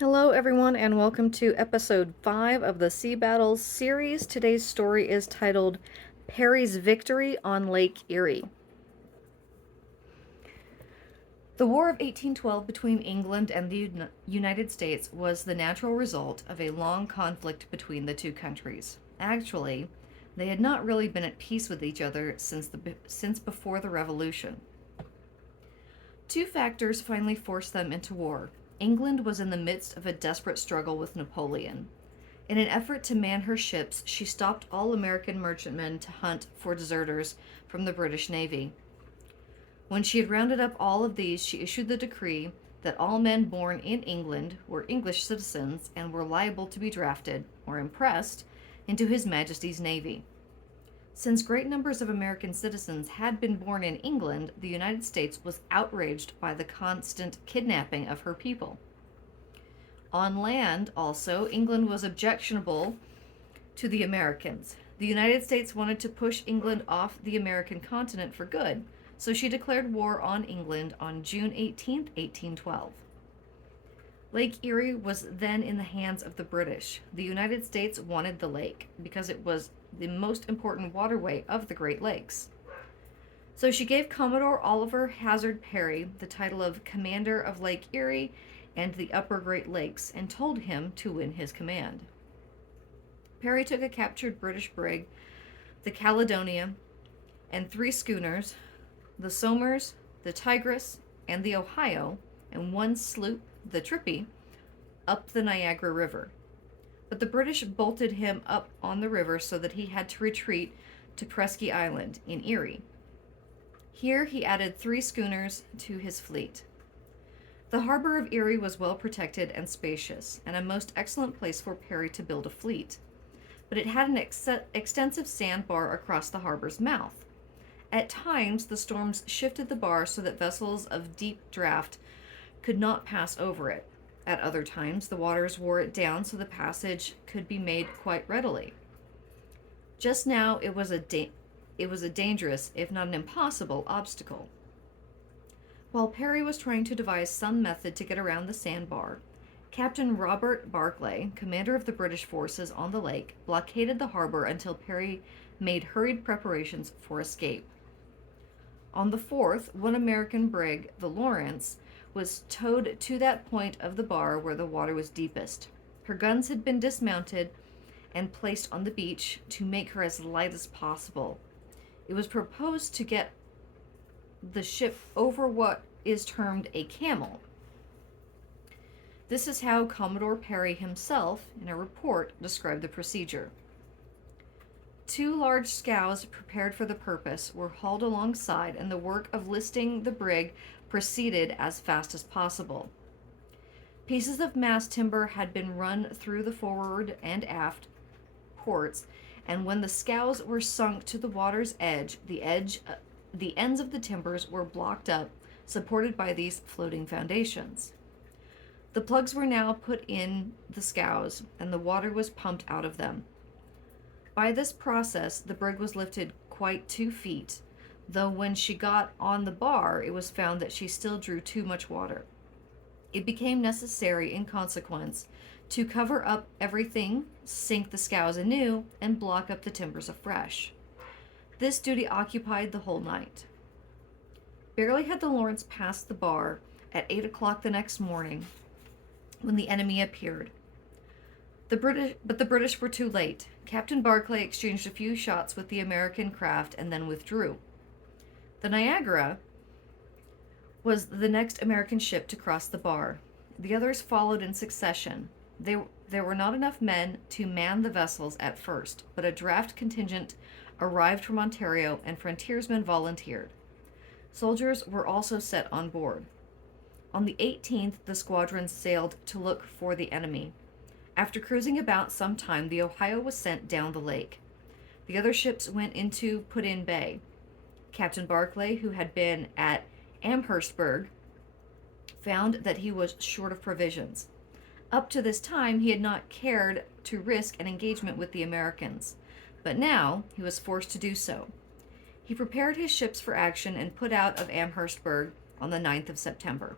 Hello, everyone, and welcome to episode 5 of the Sea Battles series. Today's story is titled Perry's Victory on Lake Erie. The War of 1812 between England and the United States was the natural result of a long conflict between the two countries. Actually, they had not really been at peace with each other since before the Revolution. Two factors finally forced them into war. England was in the midst of a desperate struggle with Napoleon. In an effort to man her ships, she stopped all American merchantmen to hunt for deserters from the British Navy. When she had rounded up all of these, she issued the decree that all men born in England were English citizens and were liable to be drafted, or impressed, into His Majesty's Navy. Since great numbers of American citizens had been born in England, the United States was outraged by the constant kidnapping of her people. On land, also, England was objectionable to the Americans. The United States wanted to push England off the American continent for good, so she declared war on England on June 18, 1812. Lake Erie was then in the hands of the British. The United States wanted the lake because it was the most important waterway of the Great Lakes. So she gave Commodore Oliver Hazard Perry the title of Commander of Lake Erie and the Upper Great Lakes and told him to win his command. Perry took a captured British brig, the Caledonia, and 3 schooners, the Somers, the Tigris, and the Ohio, and 1 sloop, the Trippy, up the Niagara River. But the British bolted him up on the river so that he had to retreat to Presque Island in Erie. Here he added 3 schooners to his fleet. The harbor of Erie was well protected and spacious, and a most excellent place for Perry to build a fleet. But it had an extensive sandbar across the harbor's mouth. At times, the storms shifted the bar so that vessels of deep draft could not pass over it. At other times, the waters wore it down so the passage could be made quite readily. Just now, it was a dangerous, if not an impossible, obstacle. While Perry was trying to devise some method to get around the sandbar, Captain Robert Barclay, commander of the British forces on the lake, blockaded the harbor until Perry made hurried preparations for escape. On the 4th, one American brig, the Lawrence, was towed to that point of the bar where the water was deepest. Her guns had been dismounted and placed on the beach to make her as light as possible. It was proposed to get the ship over what is termed a camel. This is how Commodore Perry himself, in a report, described the procedure. 2 large scows prepared for the purpose were hauled alongside, and the work of listing the brig proceeded as fast as possible. Pieces of mast timber had been run through the forward and aft ports, and when the scows were sunk to the water's edge, the ends of the timbers were blocked up, supported by these floating foundations. The plugs were now put in the scows, and the water was pumped out of them. By this process, the brig was lifted quite 2 feet, though when she got on the bar, it was found that she still drew too much water. It became necessary, in consequence, to cover up everything, sink the scows anew, and block up the timbers afresh. This duty occupied the whole night. Barely had the Lawrence passed the bar at 8 o'clock the next morning when the enemy appeared. But the British were too late. Captain Barclay exchanged a few shots with the American craft and then withdrew. The Niagara was the next American ship to cross the bar. The others followed in succession. There were not enough men to man the vessels at first, but a draft contingent arrived from Ontario and frontiersmen volunteered. Soldiers were also set on board. On the 18th, the squadron sailed to look for the enemy. After cruising about some time, the Ohio was sent down the lake. The other ships went into Put-in Bay. Captain Barclay, who had been at Amherstburg, found that he was short of provisions. Up to this time, he had not cared to risk an engagement with the Americans, but now he was forced to do so. He prepared his ships for action and put out of Amherstburg on the 9th of September.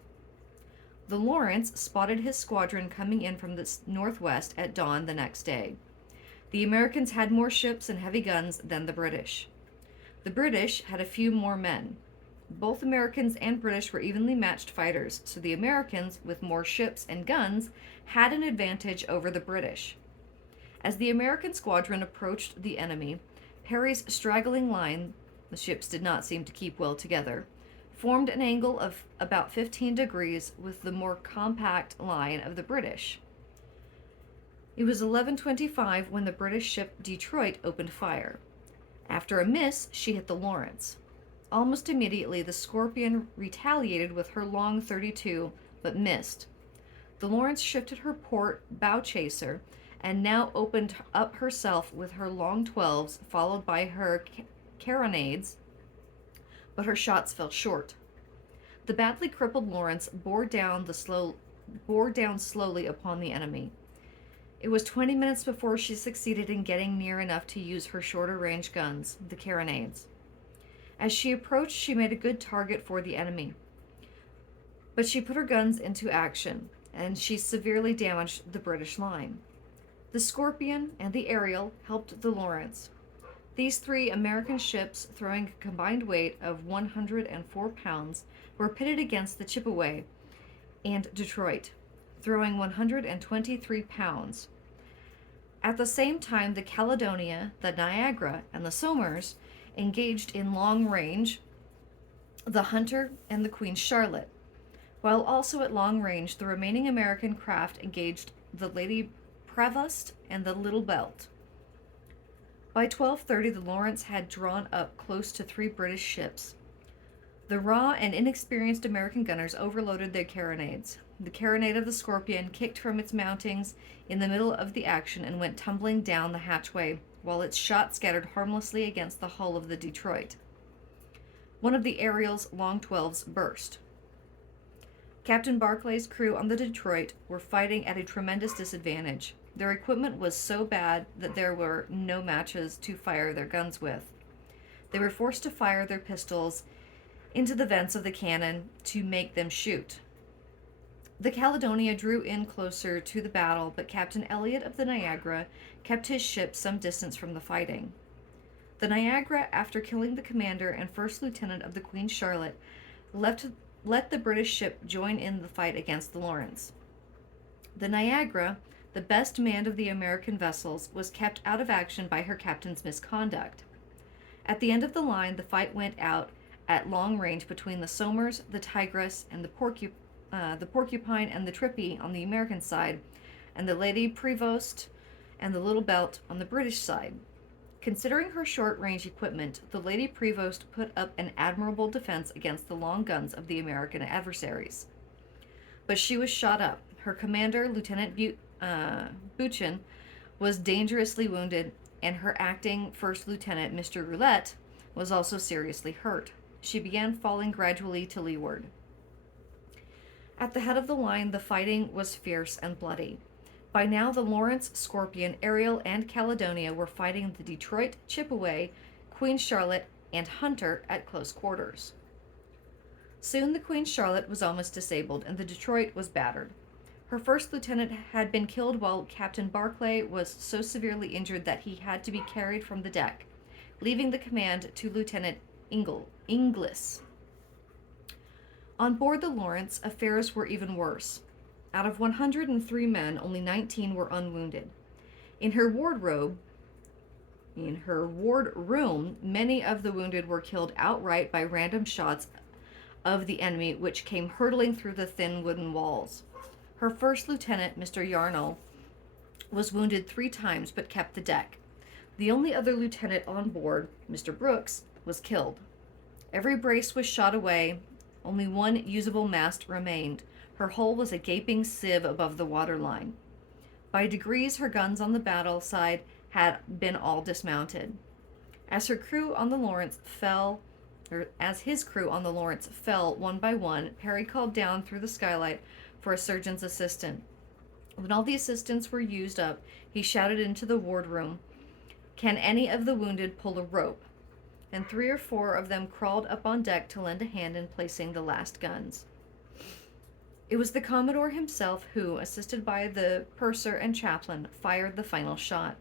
The Lawrence spotted his squadron coming in from the northwest at dawn the next day. The Americans had more ships and heavy guns than the British. The British had a few more men. Both Americans and British were evenly matched fighters, so the Americans, with more ships and guns, had an advantage over the British. As the American squadron approached the enemy, Perry's straggling line, the ships did not seem to keep well together, formed an angle of about 15 degrees with the more compact line of the British. It was 11:25 when the British ship Detroit opened fire. After a miss, she hit the Lawrence. Almost immediately, the Scorpion retaliated with her long 32, but missed. The Lawrence shifted her port bow chaser and now opened up herself with her long 12s, followed by her carronades, but her shots fell short. The badly crippled Lawrence bore down slowly upon the enemy. It was 20 minutes before she succeeded in getting near enough to use her shorter range guns, the carronades. As she approached, she made a good target for the enemy. But she put her guns into action, and she severely damaged the British line. The Scorpion and the Ariel helped the Lawrence. These three American ships, throwing a combined weight of 104 pounds, were pitted against the Chippewa and Detroit, throwing 123 pounds. At the same time, the Caledonia, the Niagara, and the Somers engaged in long range the Hunter and the Queen Charlotte, while also at long range the remaining American craft engaged the Lady Prevost and the Little Belt. By 12:30, the Lawrence had drawn up close to 3 British ships. The raw and inexperienced American gunners overloaded their carronades. The carronade of the Scorpion kicked from its mountings in the middle of the action and went tumbling down the hatchway, while its shot scattered harmlessly against the hull of the Detroit. One of the Ariel's long 12s burst. Captain Barclay's crew on the Detroit were fighting at a tremendous disadvantage. Their equipment was so bad that there were no matches to fire their guns with. They were forced to fire their pistols into the vents of the cannon to make them shoot. The Caledonia drew in closer to the battle, but Captain Elliot of the Niagara kept his ship some distance from the fighting. The Niagara, after killing the commander and first lieutenant of the Queen Charlotte, let the British ship join in the fight against the Lawrence. The Niagara, the best manned of the American vessels, was kept out of action by her captain's misconduct. At the end of the line, the fight went out at long range between the Somers, the Tigress, and the Porcupine and the Trippy on the American side, and the Lady Prevost and the Little Belt on the British side. Considering her short-range equipment, the Lady Prevost put up an admirable defense against the long guns of the American adversaries. But she was shot up. Her commander, Lieutenant Buchan, was dangerously wounded, and her acting first lieutenant, Mr. Roulette, was also seriously hurt. She began falling gradually to leeward. At the head of the line, the fighting was fierce and bloody. By now, the Lawrence, Scorpion, Ariel, and Caledonia were fighting the Detroit, Chippewa, Queen Charlotte, and Hunter at close quarters. Soon the Queen Charlotte was almost disabled, and the Detroit was battered. Her first lieutenant had been killed, while Captain Barclay was so severely injured that he had to be carried from the deck, leaving the command to Lieutenant Inglis. On board the Lawrence, affairs were even worse. Out of 103 men, only 19 were unwounded. In her wardroom, many of the wounded were killed outright by random shots of the enemy, which came hurtling through the thin wooden walls. Her first lieutenant, Mr. Yarnall, was wounded 3 times but kept the deck. The only other lieutenant on board, Mr. Brooks, was killed. Every brace was shot away. Only one usable mast remained. Her hull was a gaping sieve above the waterline. By degrees, her guns on the battle side had been all dismounted. As his crew on the Lawrence fell one by one, Perry called down through the skylight for a surgeon's assistant. When all the assistants were used up, he shouted into the wardroom, "Can any of the wounded pull a rope?" And 3 or 4 of them crawled up on deck to lend a hand in placing the last guns. It was the Commodore himself who, assisted by the purser and chaplain, fired the final shot.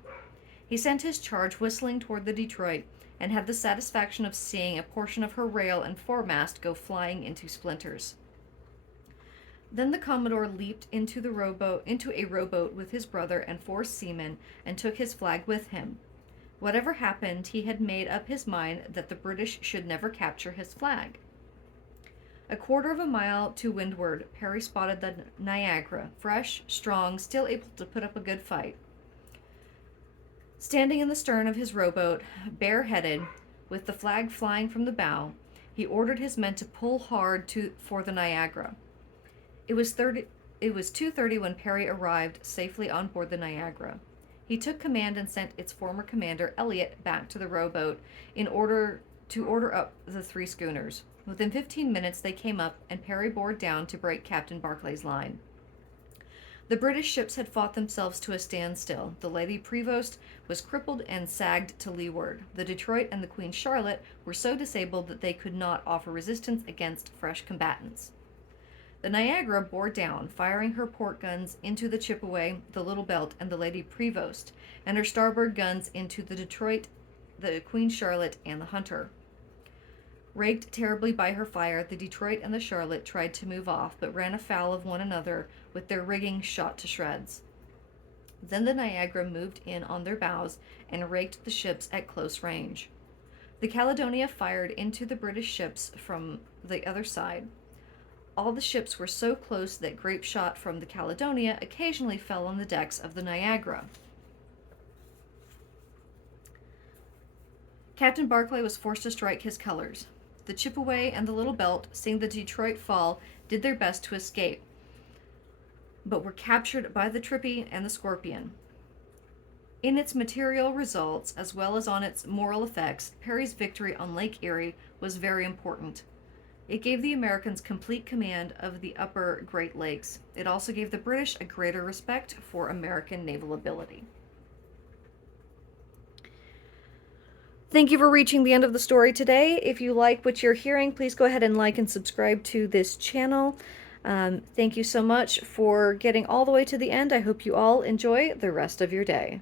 He sent his charge whistling toward the Detroit and had the satisfaction of seeing a portion of her rail and foremast go flying into splinters. Then the Commodore leaped into a rowboat with his brother and 4 seamen and took his flag with him. Whatever happened, he had made up his mind that the British should never capture his flag. A quarter of a mile to windward, Perry spotted the Niagara, fresh, strong, still able to put up a good fight. Standing in the stern of his rowboat, bareheaded, with the flag flying from the bow, he ordered his men to pull hard for the Niagara. It was 2:30 when Perry arrived safely on board the Niagara. He took command and sent its former commander, Elliott, back to the rowboat in order to order up the 3 schooners. Within 15 minutes they came up, and Perry bore down to break Captain Barclay's line. The British ships had fought themselves to a standstill. The Lady Prevost was crippled and sagged to leeward. The Detroit and the Queen Charlotte were so disabled that they could not offer resistance against fresh combatants. The Niagara bore down, firing her port guns into the Chippewa, the Little Belt, and the Lady Prevost, and her starboard guns into the Detroit, the Queen Charlotte, and the Hunter. Raked terribly by her fire, the Detroit and the Charlotte tried to move off, but ran afoul of one another with their rigging shot to shreds. Then the Niagara moved in on their bows and raked the ships at close range. The Caledonia fired into the British ships from the other side. All the ships were so close that grape shot from the Caledonia occasionally fell on the decks of the Niagara. Captain Barclay was forced to strike his colors. The Chippewa and the Little Belt, seeing the Detroit fall, did their best to escape, but were captured by the Trippy and the Scorpion. In its material results, as well as on its moral effects, Perry's victory on Lake Erie was very important. It gave the Americans complete command of the upper Great Lakes. It also gave the British a greater respect for American naval ability. Thank you for reaching the end of the story today. If you like what you're hearing, please go ahead and like and subscribe to this channel. Thank you so much for getting all the way to the end. I hope you all enjoy the rest of your day.